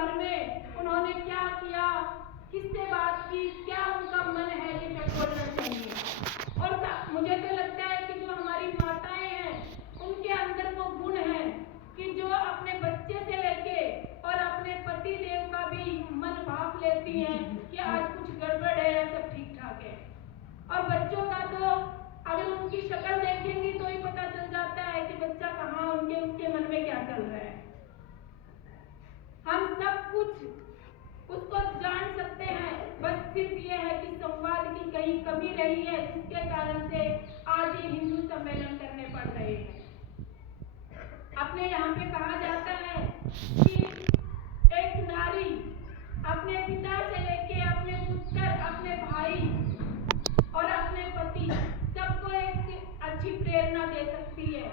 भर में उन्होंने क्या किया, किससे बात की, क्या उनका मन है, ये टटोलना चाहिए। और मुझे तो लगता है कि जो हमारी माताएं हैं उनके अंदर वो गुण है कि जो अपने बच्चे से लेके और अपने पति देव का भी मन भाप लेती हैं कि आज कुछ गड़बड़ है या सब ठीक ठाक है। और बच्चों का तो अगर उनकी शक्ल देखेंगी तो ही पता चल जाता है कि बच्चा कहाँ, उसके मन में क्या चल रहा है। हम सब कुछ उसको जान सकते हैं, बस सिर्फ ये है कि संवाद की कहीं कमी रही है, जिसके कारण से आज ये हिंदू सम्मेलन करने पड़ रहे हैं। अपने यहाँ पे कहा जाता है कि एक नारी अपने पिता से लेके अपने पुत्र, अपने भाई और अपने पति सबको एक अच्छी प्रेरणा दे सकती है।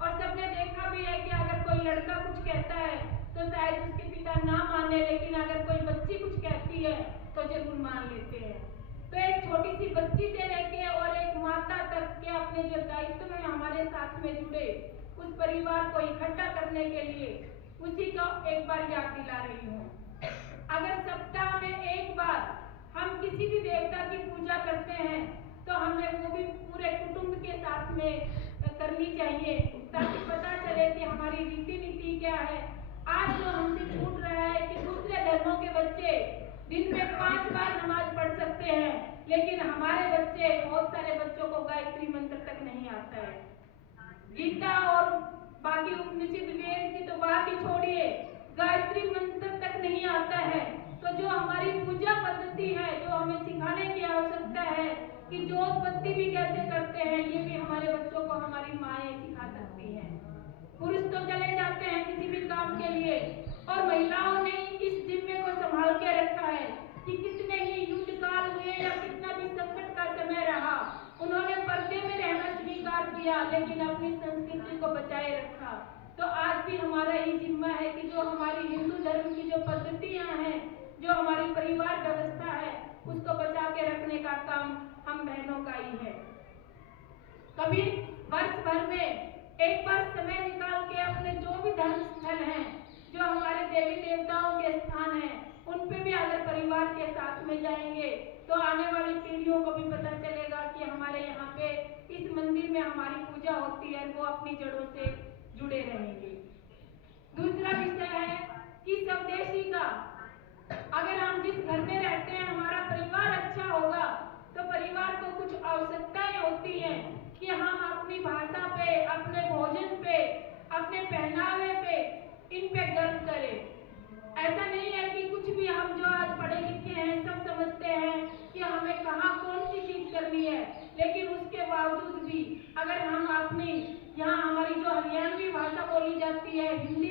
और सबने देखा भी है कि अगर कोई लड़का कुछ कहता है तो शायद उसके पिता ना माने, लेकिन अगर कोई बच्ची कुछ कहती है तो जरूर मान लेते हैं। तो एक छोटी सी बच्ची से लेके और एक माता तक के अपने जो दायित्व है हमारे साथ में जुड़े, उस परिवार को इकट्ठा करने के लिए उसी को एक बार याद दिला रही हूँ। अगर सप्ताह में एक बार हम किसी भी देवता की पूजा करते हैं तो हमें वो भी पूरे कुटुंब के साथ में करनी चाहिए, ताकि पता चले कि हमारी रीति नीति क्या है। आज जो हमसे छूट रहा है कि दूसरे धर्मों के बच्चे दिन में 5 बार नमाज पढ़ सकते हैं, लेकिन हमारे बच्चे, बहुत सारे बच्चों को गायत्री मंत्र तक नहीं आता है। गीता और बाकी उपनिषद वेद की तो बात ही छोड़िए, गायत्री मंत्र तक नहीं आता है। तो जो हमारी पूजा पद्धति है, जो हमें सिखाने की आवश्यकता है कि जोतपत्ति भी कैसे करते हैं, ये भी हमारे बच्चों को हमारी माएं सिखा सकती हैं। पुरुष तो चले जाते हैं किसी भी काम के लिए, और महिलाओं ने इस जिम्मे को संभाल के रखा है कि कितने ही युद्ध काल हुए या कितना भी संकट का समय रहा, उन्होंने पर्दे में रहना स्वीकार किया, लेकिन अपनी संस्कृति को बचाए रखा। तो आज भी हमारा ये जिम्मा है कि जो हमारी हिंदू धर्म की जो पद्धतियां हैं, जो हमारी परिवार व्यवस्था है, उसको बचा के रखने का काम हम बहनों का ही है। कभी वर्ष भर में एक बार समय निकाल के अपने जो भी धर्म स्थल हैं, जो हमारे देवी देवताओं के स्थान हैं, उन पे भी अगर परिवार के साथ में जाएंगे तो आने वाली पीढ़ियों को भी पता चलेगा कि हमारे यहाँ पे इस मंदिर में हमारी पूजा होती है, वो अपनी जड़ों से जुड़े रहेंगे। दूसरा विषय है कि स्वदेशी का, अगर हम जिस घर में रहते हैं हमारा परिवार अच्छा होगा तो परिवार को कुछ आवश्यकताएं होती हैं कि हम अपनी भाषा पे, अपने भोजन पे, अपने पहनावे पे, इन पे गर्व करें। ऐसा नहीं है कि कुछ भी हम जो आज पढ़े लिखे हैं सब समझते हैं कि हमें कहाँ कौन सी चीज करनी है, लेकिन उसके बावजूद भी अगर हम अपनी यहाँ हमारी जो हरियाणवी भाषा बोली जाती है, हिंदी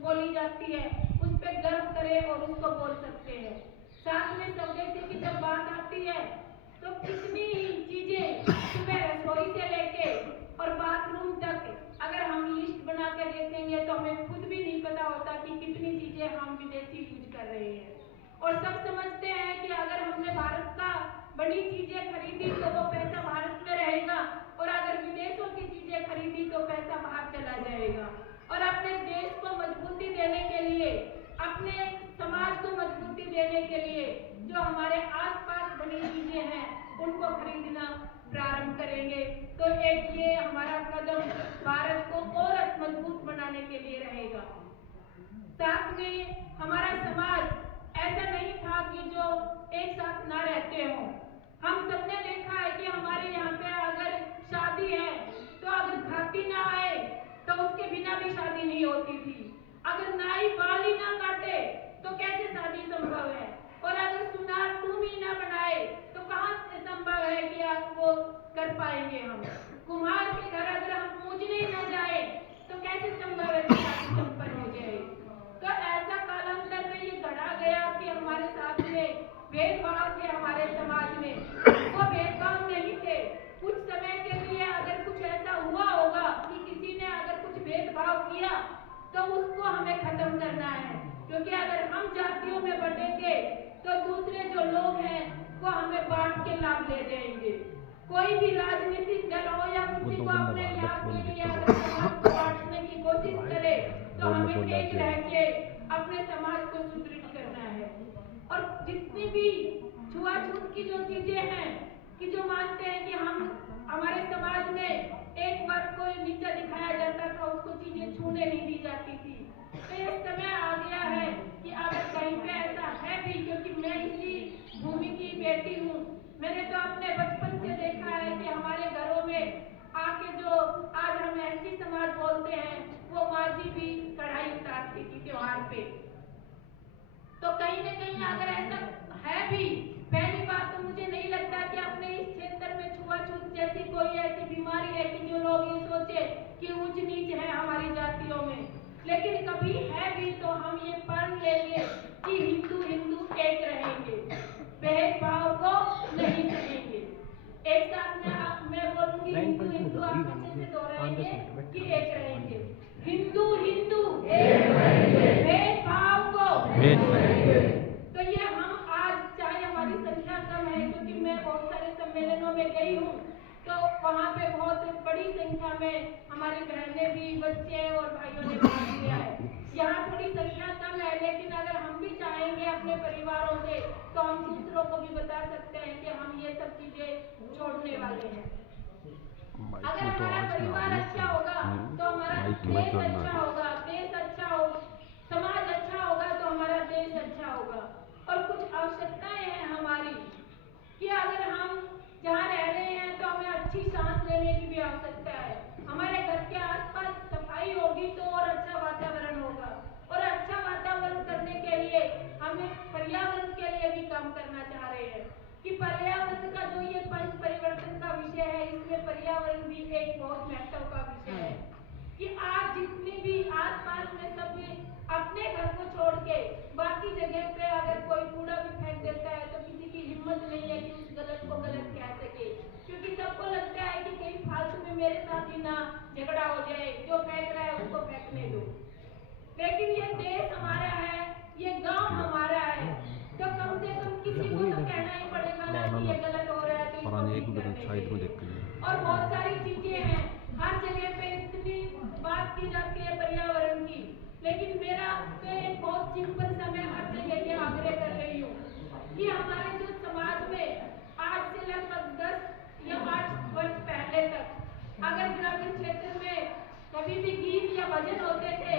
बोली जाती है, उस पर गर्व करें और उसको बोल सकते हैं। साथ में स्वदेशी की जब बात आती है तो कितनी ही चीजें, सुबह रसोई से लेके और बाथरूम तक अगर हम लिस्ट बना के देखेंगे तो हमें खुद भी नहीं पता होता कि कितनी चीजें हम विदेशी यूज कर रहे हैं। और सब समझते हैं कि अगर हमने भारत का बड़ी चीजें खरीदी तो वो पैसा भारत में रहेगा, और अगर विदेशों की चीजें खरीदी तो पैसा बाहर चला जाएगा। और अपने देश को मजबूती देने के लिए, अपने समाज को मजबूती देने के लिए जो हमारे आसपास बनी चीजें हैं उनको खरीदना प्रारंभ करेंगे तो एक ये हमारा कदम भारत को और मजबूत बनाने के लिए रहेगा। साथ में हमारा समाज ऐसा नहीं था कि जो एक साथ ना रहते हों। हम सबने देखा है कि हमारे यहाँ पे अगर शादी है तो अगर खाती ना आए तो उसके बिना भी शादी नहीं होती थी। अगर नाई बाल ही ना काटे तो कैसे शादी संभव है, और अगर सुनार टूम ही ना बनाए तो कहाँ से संभव है कि आप वो कर पाएंगे। हम कुम्हार के घर अगर हम पूजने ना जाए तो कैसे संभव है कि शादी संपन्न हो जाए। तो ऐसा कालांतर में ये गढ़ा गया कि हमारे साथ में भेदभाव थे हमारे समाज में, वो भेदभाव नहीं थे। कुछ समय के लिए अगर कुछ ऐसा हुआ होगा कि किसी ने अगर कुछ भेदभाव किया तो उसको हमें खत्म करना है, क्योंकि अगर हम जातियों में बटेंगे तो दूसरे जो लोग हैं वो हमें बांट के लाभ ले जाएंगे। कोई भी राजनीतिक दल हो या किसी को अपने लाभ के लिए अगर समाज को बांटने की कोशिश करे तो हमें एक अपने समाज को सुदृढ़ करना है। और जितनी भी छुआछूत की जो चीजें हैं कि जो मानते हैं कि हमारे समाज में एक बार कोई नीचा दिखाया जाता था, उसको चीजें छूने नहीं दी जाती थी, तो ये समय आ गया है कि अगर कहीं पे ऐसा है भी, क्योंकि मैं इसी भूमि की बेटी हूँ, मैंने तो अपने बचपन से देखा है कि हमारे घरों में आके जो आज हम एसटी समाज बोलते हैं, वो माँ जी भी कढ़ाई उतारती थी त्योहार पे। तो कहीं न कहीं अगर ऐसा है भी, पहली बात तो मुझे नहीं लगता कि अपने इस क्षेत्र में छुआछूत जैसी कोई ऐसी बीमारी है कि जो लोग ये सोचे कि ऊंच नीच है हमारी जातियों में। लेकिन कभी है भी तो हम ये प्रण लेंगे कि हिंदू हिंदू एक रहेंगे, भेदभाव को नहीं सहेंगे। एक साथ मैं बोलूंगी हिंदू हिंदू, आप अच्छे से दोहराएंगे कि एक रहेंगे। हिंदू हिंदू एक रहेंगे, भेदभाव को तो ये हम आज, चाहे हमारी संख्या कम है, क्योंकि मैं बहुत सारे सम्मेलनों में गई हूँ, तो वहाँ पे बहुत बड़ी संख्या में हमारी बहनें भी, बच्चे और भाइयों ने भाग लिया है। यहाँ थोड़ी संख्या कम है, लेकिन अगर हम भी चाहेंगे अपने परिवारों से, तो हम दूसरों को भी बता सकते हैं कि हम ये सब चीजें छोड़ने वाले हैं। अगर हमारा परिवार अच्छा होगा तो हमारा देश अच्छा होगा, देश अच्छा होगा, समाज अच्छा होगा तो हमारा देश अच्छा होगा। और कुछ आवश्यकताएं हैं हमारी कि अगर हम जहाँ रह रहे हैं तो हमें अच्छी सांस लेने की भी आवश्यकता है। हमारे घर के आसपास सफाई होगी तो और अच्छा वातावरण होगा, और अच्छा वातावरण करने के लिए हमें पर्यावरण के लिए भी काम करना चाह रहे हैं कि पर्यावरण का जो ये पंच परिवर्तन का विषय है, इसमें पर्यावरण भी एक बहुत महत्व का विषय है कि आज जितनी भी आसपास में सब अपने घर को छोड़ के बाकी जगह पे अगर कोई कूड़ा भी फेंक देता है तो किसी की हिम्मत नहीं है कि उस गलत को गलत कह सके, क्योंकि सबको लगता है कि कहीं फालतू में मेरे साथ ही ना झगड़ा हो जाए, जो फेंक रहा है उसको फेंकने दो। लेकिन ये देश हमारा है, ये गांव हमारा है, तो कम से कम किसी को तो कहना ही पड़ेगा ना कि ये गलत हो रहा है तो इसको ठीक करने दो। और बहुत सारी चीजें हैं, हर जगह पे इतनी बात की जाती है पर्यावरण की, लेकिन मेरा तो एक बहुत सिंपल सा मैं हर जगह ये आग्रह कर रही हूँ कि हमारे जो समाज में आज से लगभग 10 या 8 वर्ष पहले तक अगर ग्रामीण क्षेत्र में कभी भी गीत या भजन होते थे